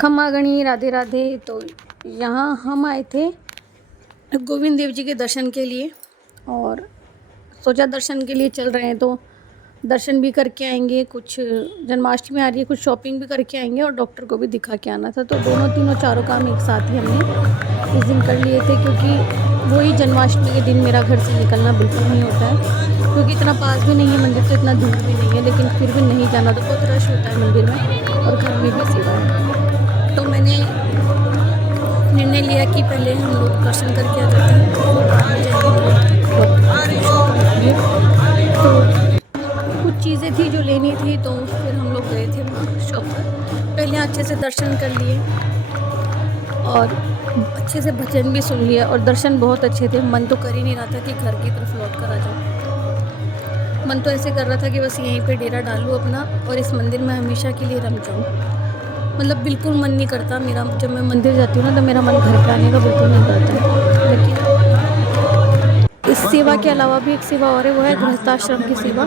खम्मा गणी राधे राधे। तो यहाँ हम आए थे गोविंद देव जी के दर्शन के लिए और सोचा दर्शन के लिए चल रहे हैं तो दर्शन भी करके आएंगे, कुछ जन्माष्टमी आ रही है, कुछ शॉपिंग भी करके आएंगे और डॉक्टर को भी दिखा के आना था। तो दोनों तीनों चारों काम एक साथ ही हमने इस दिन कर लिए थे, क्योंकि वही जन्माष्टमी के दिन मेरा घर से निकलना बिल्कुल नहीं होता है, क्योंकि इतना पास भी नहीं है मंदिर, तो इतना दूर भी नहीं है, लेकिन फिर भी नहीं जाना तो बहुत रश होता है मंदिर में और घर में भी सेवा है। तो मैंने निर्णय लिया कि पहले हम लोग दर्शन करके आ जाते हैं, तो कुछ चीज़ें थी जो लेनी थी, तो फिर हम लोग गए थे वहाँ शॉप पर। पहले अच्छे से दर्शन कर लिए और अच्छे से भजन भी सुन लिया और दर्शन बहुत अच्छे थे। मन तो कर ही नहीं रहा था कि घर की तरफ लौट कर आ जाऊँ, मन तो ऐसे कर रहा था कि बस यहीं पे डेरा डालूँ अपना और इस मंदिर में हमेशा के लिए रम जाऊँ। मतलब बिल्कुल मन नहीं करता मेरा, जब मैं मंदिर जाती हूँ ना तो मेरा मन घर पे आने का बिल्कुल नहीं करता है। लेकिन इस सेवा के अलावा भी एक सेवा और है, वो है गृहस्थाश्रम की सेवा।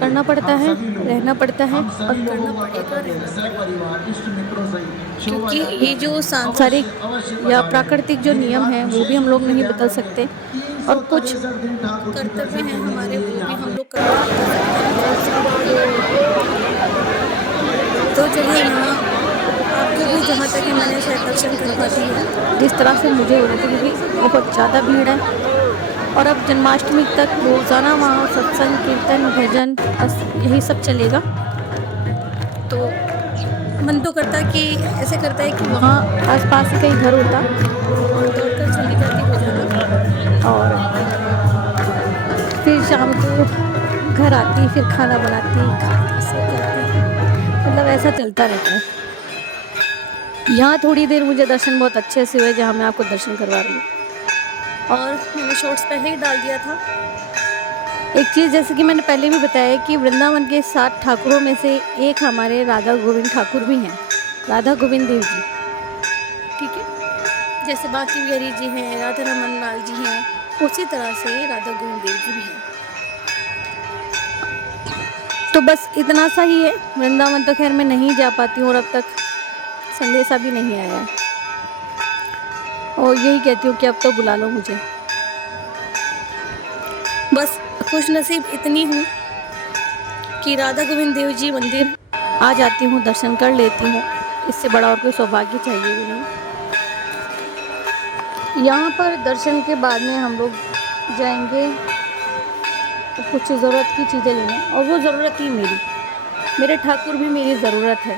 करना पड़ता है, रहना पड़ता है और करना पड़ेगा, क्योंकि ये जो सांसारिक या प्राकृतिक जो नियम है वो भी हम लोग नहीं बदल सकते और कुछ कर्तव्य हैं हमारे, वो भी हम लोग करना तो चलिए यहाँ आपको भी जहाँ तक है मैंने शायद दर्शन करवा दी है जिस तरह से मुझे हो रही थी, क्योंकि बहुत ज़्यादा भीड़ है और अब जन्माष्टमी तक रोज़ाना वहाँ सत्संग कीर्तन भजन बस यही सब चलेगा। तो मन तो करता कि ऐसे करता है कि वहाँ आसपास ही कहीं घर होता और दौड़ कर चली जाती हो जाता और फिर शाम को घर आती, फिर खाना बनाती, खाती सो जाती, मतलब ऐसा चलता रहता है। यहाँ थोड़ी देर मुझे दर्शन बहुत अच्छे से हुए, जहाँ मैं आपको दर्शन करवा रही हूँ और मैंने शॉर्ट्स पहले ही डाल दिया था। एक चीज़ जैसे कि मैंने पहले भी बताया कि वृंदावन के 7 ठाकुरों में से एक हमारे राधा गोविंद ठाकुर भी हैं, राधा गोविंद देव जी, ठीक है। जैसे बाकी बिहारी जी हैं, राधा रमन लाल जी हैं, उसी तरह से राधा गोविंद देव जी भी हैं। तो बस इतना सा ही है। वृंदावन तो खैर मैं नहीं जा पाती हूँ और अब तक संदेशा भी नहीं आया है और यही कहती हूँ कि अब तो बुला लो मुझे। बस खुश नसीब इतनी हूँ कि राधा गोविंद देव जी मंदिर आ जाती हूँ, दर्शन कर लेती हूँ, इससे बड़ा और कोई सौभाग्य चाहिए भी नहीं। यहाँ पर दर्शन के बाद में हम लोग जाएंगे कुछ ज़रूरत की चीज़ें लेने, और वो ज़रूरत ही मेरे ठाकुर भी मेरी ज़रूरत है।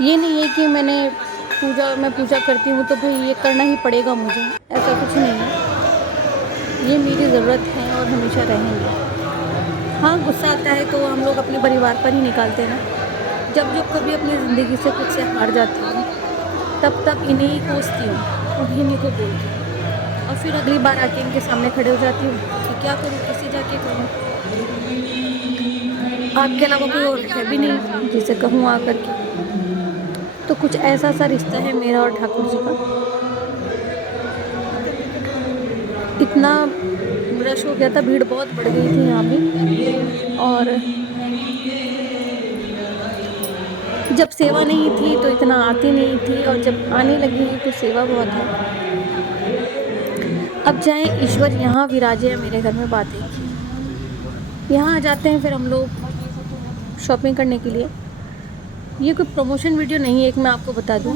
ये नहीं है कि मैं पूजा करती हूँ तो भाई ये करना ही पड़ेगा मुझे, ऐसा कुछ नहीं है। ये मेरी ज़रूरत है और हमेशा रहेंगे। हाँ, गुस्सा आता है तो हम लोग अपने परिवार पर ही निकालते हैं ना। जब कभी अपनी ज़िंदगी से खुद से हार जाती हूँ तब इन्हीं ही कोसती हूँ और इन्हीं को बोलती हूँ और फिर अगली बार आके इनके सामने खड़े हो जाती हूँ कि क्या करूँ, किसी जाके करूँ, आपके अलावा कोई और है भी नहीं जिसे कहूँ आकर के। तो कुछ ऐसा सा रिश्ता है मेरा और ठाकुर जी का। इतना रश हो गया था, भीड़ बहुत बढ़ गई थी यहाँ पे, और जब सेवा नहीं थी तो इतना आती नहीं थी और जब आने लगी तो सेवा बहुत है। अब जाए ईश्वर यहाँ विराजे या मेरे घर में बात है कि यहाँ आ जाते हैं फिर हम लोग शॉपिंग करने के लिए। ये कोई प्रमोशन वीडियो नहीं है, एक मैं आपको बता दूँ,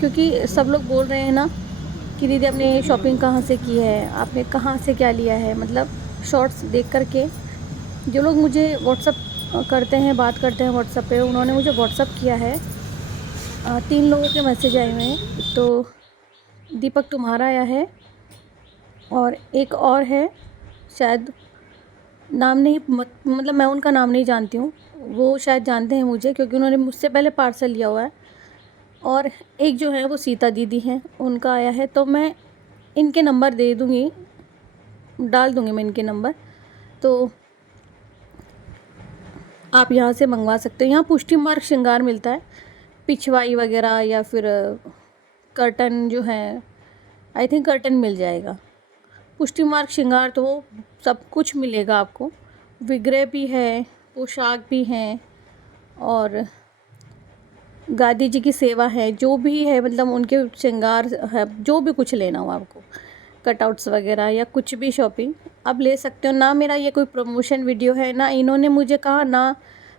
क्योंकि सब लोग बोल रहे हैं ना कि दीदी आपने शॉपिंग कहाँ से की है, आपने कहाँ से क्या लिया है। मतलब शॉर्ट्स देख कर के जो लोग मुझे व्हाट्सअप करते हैं, बात करते हैं व्हाट्सअप पे, उन्होंने मुझे व्हाट्सअप किया है। 3 लोगों के मैसेज आए हुए हैं। तो दीपक तुम्हारा आया है और एक और है, शायद नाम नहीं, मतलब मैं उनका नाम नहीं जानती हूँ, वो शायद जानते हैं मुझे क्योंकि उन्होंने मुझसे पहले पार्सल लिया हुआ है। और एक जो है वो सीता दीदी हैं, उनका आया है। तो मैं इनके नंबर दे दूँगी, डाल दूँगी मैं इनके नंबर, तो आप यहाँ से मंगवा सकते हो। यहाँ पुष्टि मार्ग श्रृंगार मिलता है, पिछवाई वगैरह या फिर कर्टन जो है, आई थिंक कर्टन मिल जाएगा। पुष्टि मार्ग श्रृंगार तो सब कुछ मिलेगा आपको, विग्रह भी है, पोशाक भी हैं और गादी जी की सेवा है, जो भी है मतलब उनके श्रृंगार है, जो भी कुछ लेना हो आपको, कटआउट्स वगैरह या कुछ भी शॉपिंग आप ले सकते हो। ना मेरा ये कोई प्रमोशन वीडियो है, ना इन्होंने मुझे कहा, ना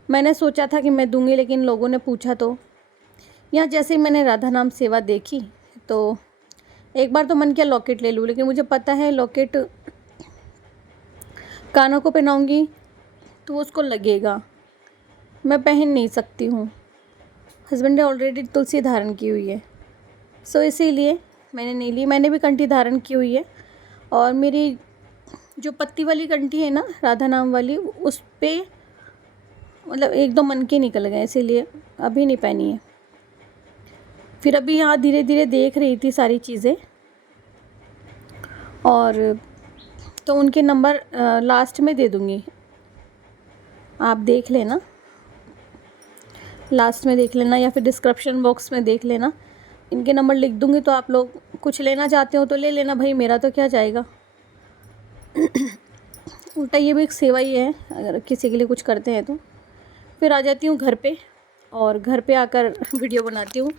मैंने सोचा था कि मैं दूंगी, लेकिन लोगों ने पूछा तो यहाँ जैसे ही मैंने राधा नाम सेवा देखी तो एक बार तो मन किया लॉकेट ले लूँ, लेकिन मुझे पता है लॉकेट कानों को पहनाऊँगी तो उसको लगेगा, मैं पहन नहीं सकती हूँ। हस्बैंड ने ऑलरेडी तुलसी धारण की हुई है, सो इसीलिए मैंने नहीं ली। मैंने भी कंठी धारण की हुई है और मेरी जो पत्ती वाली कंठी है ना राधा नाम वाली, उस पर मतलब एक दो मन के निकल गए, इसीलिए अभी नहीं पहनी है। फिर अभी यहाँ धीरे धीरे देख रही थी सारी चीज़ें, और तो उनके नंबर लास्ट में दे दूँगी, आप देख लेना, लास्ट में देख लेना या फिर डिस्क्रिप्शन बॉक्स में देख लेना, इनके नंबर लिख दूँगी। तो आप लोग कुछ लेना चाहते हो तो ले लेना भाई, मेरा तो क्या जाएगा। उल्टा ये भी एक सेवा ही है, अगर किसी के लिए कुछ करते हैं तो। फिर आ जाती हूँ घर पे, और घर पे आकर वीडियो बनाती हूँ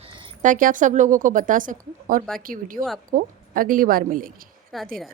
ताकि आप सब लोगों को बता सकूँ, और बाकी वीडियो आपको अगली बार मिलेगी। राधे राधे।